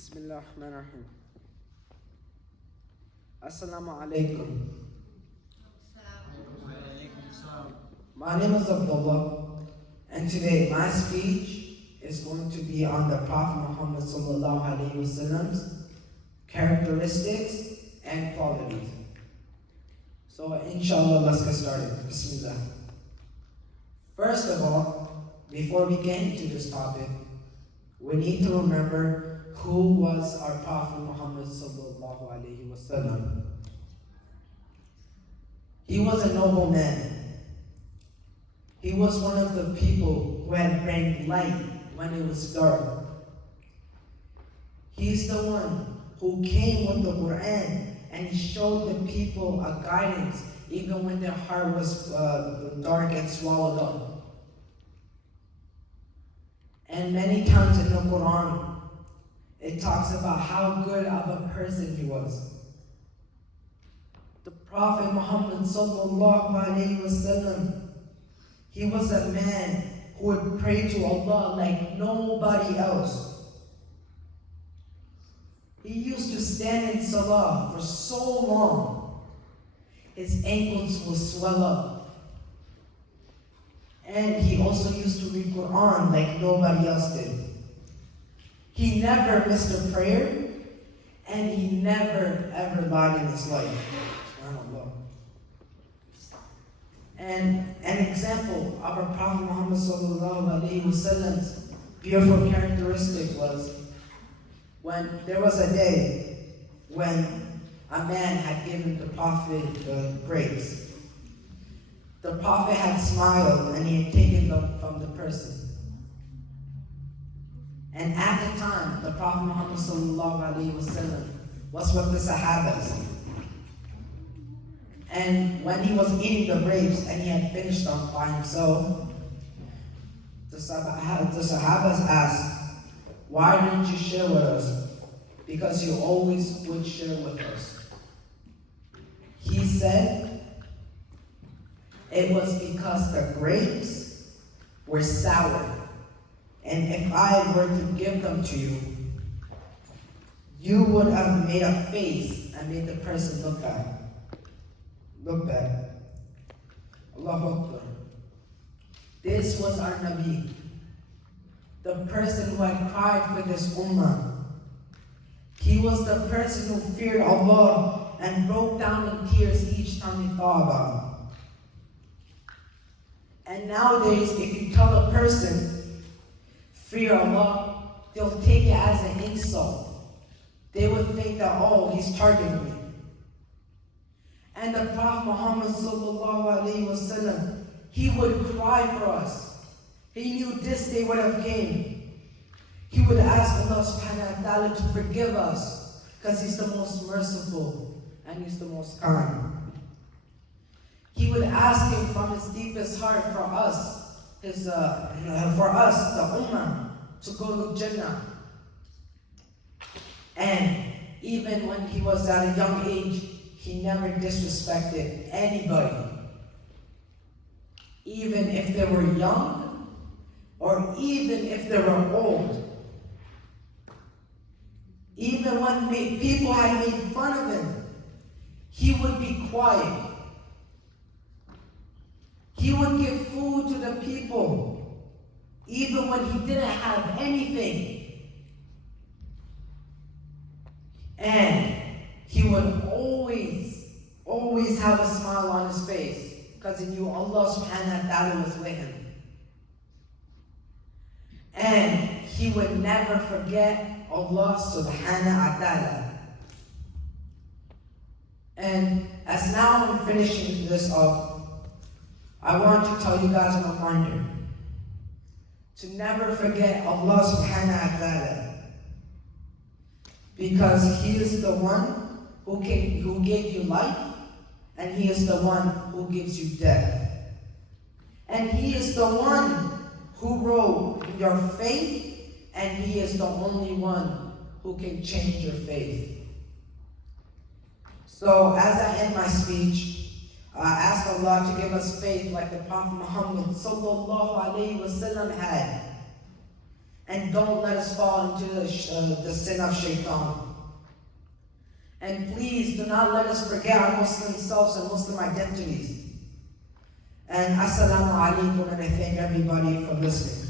Bismillahirrahmanirrahim. Assalamu alaikum. My name is Abdullah, and today my speech is going to be on the Prophet Muhammad sallallahu alaihi wasallam's characteristics and qualities. So inshallah, let's get started. Bismillah. First of all, before we get into this topic, we need to remember who was our Prophet Muhammad sallallahu alaihi wasallam. He was a noble man. He was one of the people who had bring light when it was dark. He's the one who came with the Quran and he showed the people a guidance even when their heart was dark and swallowed up. And many times in the Quran, it talks about how good of a person he was. The Prophet Muhammad sallallahu alaihi wasallam, he was a man who would pray to Allah like nobody else. He used to stand in salah for so long, his ankles would swell up. And he also used to read Quran like nobody else did. He never missed a prayer, and he never ever lied in his life. SubhanAllah. And an example of our Prophet Muhammad sallallahu alaihi wasallam's beautiful characteristic was when there was a day when a man had given the Prophet the grapes. The Prophet had smiled and he had taken them from the person. And at the time, the Prophet Muhammad sallallahu alaihi wasallam was with the Sahabas. And when he was eating the grapes and he had finished them by himself, the Sahabas asked, "Why didn't you share with us? Because you always would share with us." He said, "It was because the grapes were sour. And if I were to give them to you, you would have made a face and made the person look bad. Allahu Akbar." This was our Nabi, the person who had cried for this ummah. He was the person who feared Allah and broke down in tears each time he thought about him. And nowadays, if you tell a person, fear Allah, they'll take it as an insult. They would think that, oh, he's targeting me. And the Prophet Muhammad sallallahu alaihi wasallam, he would cry for us. He knew this day would have came. He would ask Allah subhanahu wa ta'ala to forgive us because he's the most merciful and he's the most kind. He would ask him from his deepest heart for us, the ummah, to go to Jannah. And even when he was at a young age, he never disrespected anybody. Even if they were young, or even if they were old. Even when people had made fun of him, he would be quiet. He would give food to the people, even when he didn't have anything. And he would always have a smile on his face, because he knew Allah subhanahu wa ta'ala was with him. And he would never forget Allah subhanahu wa ta'ala. And as now I'm finishing this up, I want to tell you guys a reminder to never forget Allah subhanahu wa ta'ala, because he is the one who gave you life, and he is the one who gives you death. And he is the one who wrote your faith, and he is the only one who can change your faith. So as I end my speech, I ask Allah to give us faith like the Prophet Muhammad sallallahu alaihi wasallam had. and don't let us fall into the sin of shaitan. And please do not let us forget our Muslim selves and Muslim identities. And assalamu alaikum, and I thank everybody for listening.